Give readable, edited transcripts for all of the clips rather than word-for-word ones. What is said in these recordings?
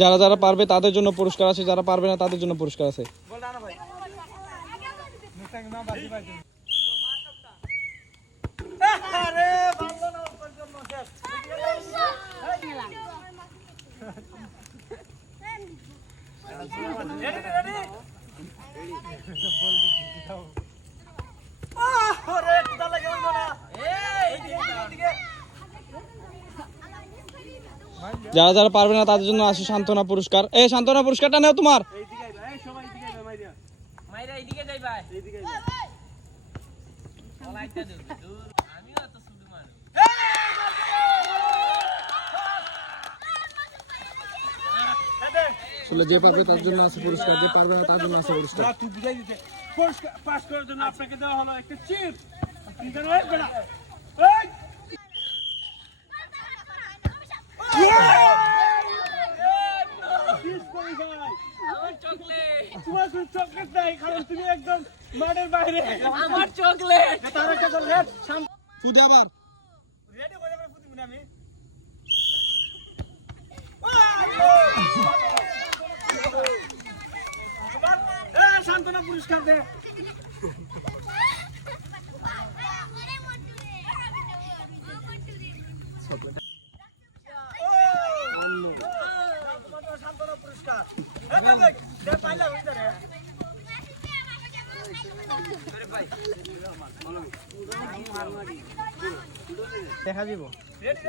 যারা যারা পারবে তাদের জন্য পুরস্কার আছে, যারা পারবে না তাদের জন্য পুরস্কার আছে। যারা যারা পারবে না তাদের জন্য আছে সান্ত্বনা পুরস্কার। এই সান্ত্বনা পুরস্কারটা নাও তোমার। যে পারবে তার জন্য আছে পুরস্কার, যে পারবে না তার জন্য আছে পুরস্কার। তুই বুঝাই দিতে পাস করার জন্য আপনাকে দেওয়া হলো একটা চিপ। তোমার কোনো চকলেট নাই, কারণ তুমি একদম মাঠের বাইরে। আমার চকলেট তার একটা চকলেট ফুদে আবার রেডি হয়ে যাবে। ফুদি আমি সান্ত্বনা পুরস্কার দে। সান্ত্বনা পুরস্কার দেখা দিব। রেডি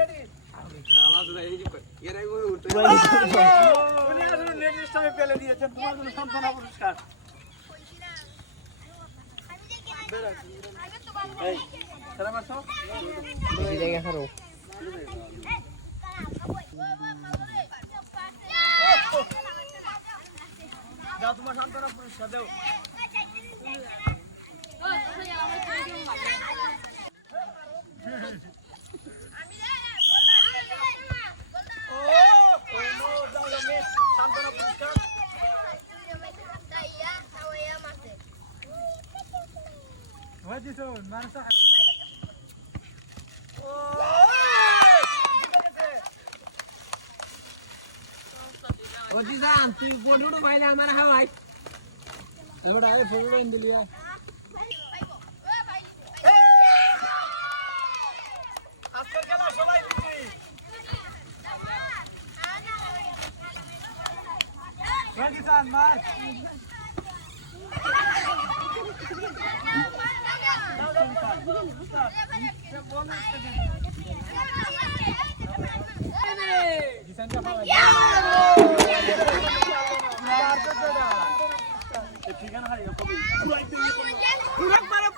রেডি পেলে দিয়েছেন তোমার জন্য সান্ত্বনা পুরস্কার। যাও তোমার সান্ত্বনা পুরস্কার দেও। তুই ফটো পাইলে আমার হাওয়াই ফটো দিলিয়া আজকের খেলা সবাই পাকিস্তান মার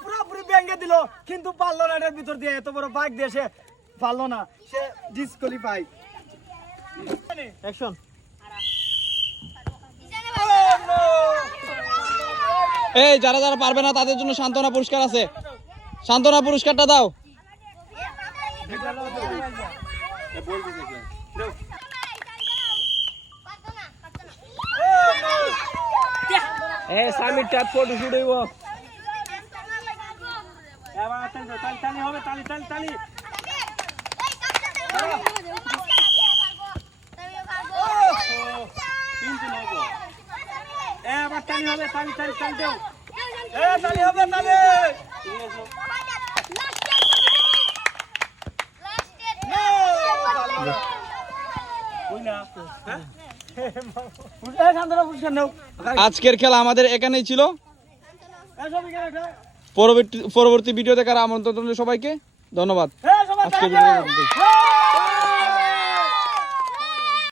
পুরোপুরি ব্যাঙ্গে দিল, কিন্তু পারলো না। এটার ভিতর দিয়ে এত বড় বাইক দিয়ে সে পারলো না, সে ডিসকোয়ালিফাই। অ্যাকশন। এই যারা যারা পারবে না তাদের জন্য সান্ত্বনা পুরস্কার আছে, সান্ত্বনা পুরস্কারটা দাও। সামিট ট্যাপ ফটো শুট হইব। এবার তালি হবে, তালি তালি তালি। এবার তালি হবে, তালি তালি তালি দেও। তালি হবে, তালি। আজকের খেলা আমাদের এখানেই ছিল। পরবর্তী ভিডিও দেখার আমন্ত্রণ সবাইকে। ধন্যবাদ। আজকের ভিডিও